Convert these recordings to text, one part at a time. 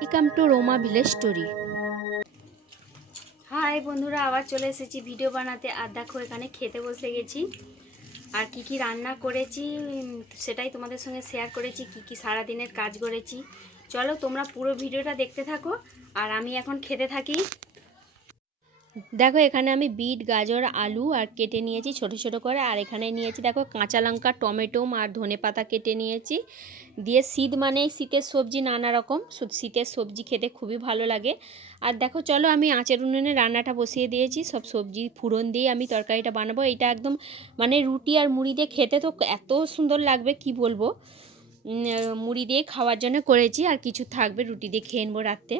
Welcome to Roma village story hi বন্ধুরা, আবার চলে এসেছি ভিডিও বানাতে। আর দেখো, এখানে খেতে বসে গেছি। আর কি কি রান্না করেছি, সেটাই তোমাদের সঙ্গে শেয়ার করেছি, কি কি সারাদিনের কাজ করেছি। চলো তোমরা পুরো ভিডিওটা দেখতে থাকো। আর আমি এখন খেতে থাকি। দেখো, এখানে আমি বিট, গাজর, আলু আর কেটে নিয়েছি ছোট ছোট করে। আর এখানে নিয়েছি দেখো, কাঁচা লঙ্কা, টমেটো আর ধনে পাতা কেটে নিয়েছি। দিয়ে শীত মানে শীতের সবজি নানা রকম। শীতের সবজি খেতে খুবই ভালো লাগে। আর দেখো, চলো আমি আঁচের উনুনে রান্নাটা বসিয়ে দিয়েছি। সব সবজি ফুরন দিয়ে আমি তরকারিটা বানাবো। এটা একদম মানে রুটি আর মুড়ি দিয়ে খেতে তো এত সুন্দর লাগবে, কি বলব? মুড়ি দিয়ে খাওয়ার জন্য করেছি। আর কিছু থাকবে রুটি দিয়ে খেয়ে নেব রাত্রে।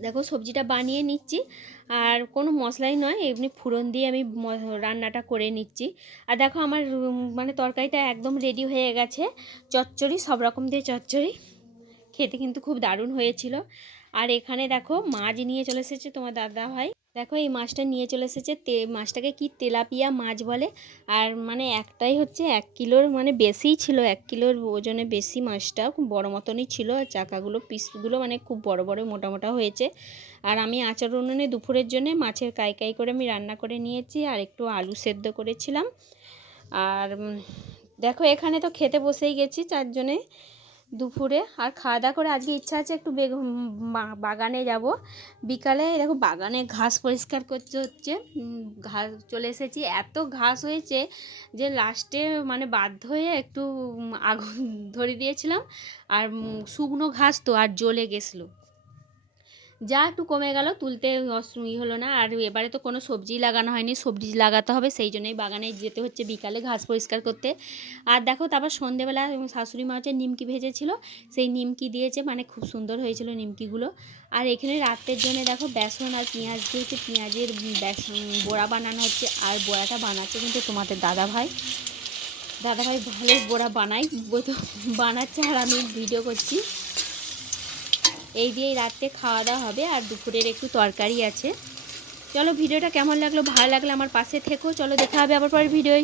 দেখো সবজিটা বানিয়ে নিচ্ছি। আর কোনো মশলাই নয়, এমনি ফুরন দিয়ে আমি রান্নাটা করে নিচ্ছি। আর দেখো আমার মানে তরকারিটা একদম রেডি হয়ে গেছে। চচ্চড়ি, সব রকম দিয়ে চচ্চড়ি। খেতে কিন্তু খুব দারুণ হয়েছিল। আর এখানে দেখো মাছ নিয়ে চলে এসেছে তোমার দাদা ভাই দেখো এই মাছটা নিয়ে চলে এসেছে। তে, মাছটাকে কি তেলাপিয়া মাছ বলে? আর মানে একটাই হচ্ছে এক কিলোর মানে বেশিই ছিল, এক কিলোর ওজনে বেশি মাছটা খুব বড় মতনই ছিল। আর চাকাগুলো, পিসগুলো মানে খুব বড় বড়, মোটা মোটা হয়েছে। আর আমি আচার উনুনে দুপুরের জন্য মাছের কাই কাই করে আমি রান্না করে নিয়েছি আর একটু আলু সেদ্ধ করেছিলাম। আর দেখো এখানে তো খেতে বসেই গেছি চারজনে। দুপুরে। আর খাওয়া দাওয়া করে আজকে ইচ্ছা আছে একটু বেগ বা- বাগানে যাব। বিকালে দেখো বাগানে ঘাস পরিষ্কার করতে হচ্ছে। ঘাস চলে এসেছি। এত ঘাস হয়েছে যে লাস্টে মানে বাধ্য হয়ে একটু আগুন ধরে দিয়েছিলাম। আর শুকনো ঘাস তো, আর জ্বলে গেছিল। যা একটু কমে গেল, তুলতে ই হলো না। আর এবারে তো কোনো সবজি লাগানো হয়নি, সবজি লাগাতে হবে, সেই জন্যই বাগানে যেতে হচ্ছে বিকালে ঘাস পরিষ্কার করতে। আর দেখো তারপর সন্ধেবেলা শাশুড়ি মা হচ্ছে নিমকি ভেজেছিল, সেই নিমকি দিয়েছে মানে খুব সুন্দর হয়েছিল নিমকিগুলো। আর এখানে রাত্রের জন্য দেখো বেসন আর পেঁয়াজ দিয়েছে, পেঁয়াজের বেসন, বড়া বানানো হচ্ছে, আর বড়াটা বানাচ্ছে কিন্তু তোমাদের দাদা ভাই। দাদা ভাই ভালো বড়া বানাই বানাচ্ছে আর আমি ভিডিও করছি। এই দিয়েই রাত্রে খাওয়া দাওয়া হবে আর দুপুরের একটু তরকারি আছে। চলো ভিডিওটা কেমন লাগল? ভালো লাগলে আমার পাশে থেকো। চলো দেখা হবে আবার পরের ভিডিওয়।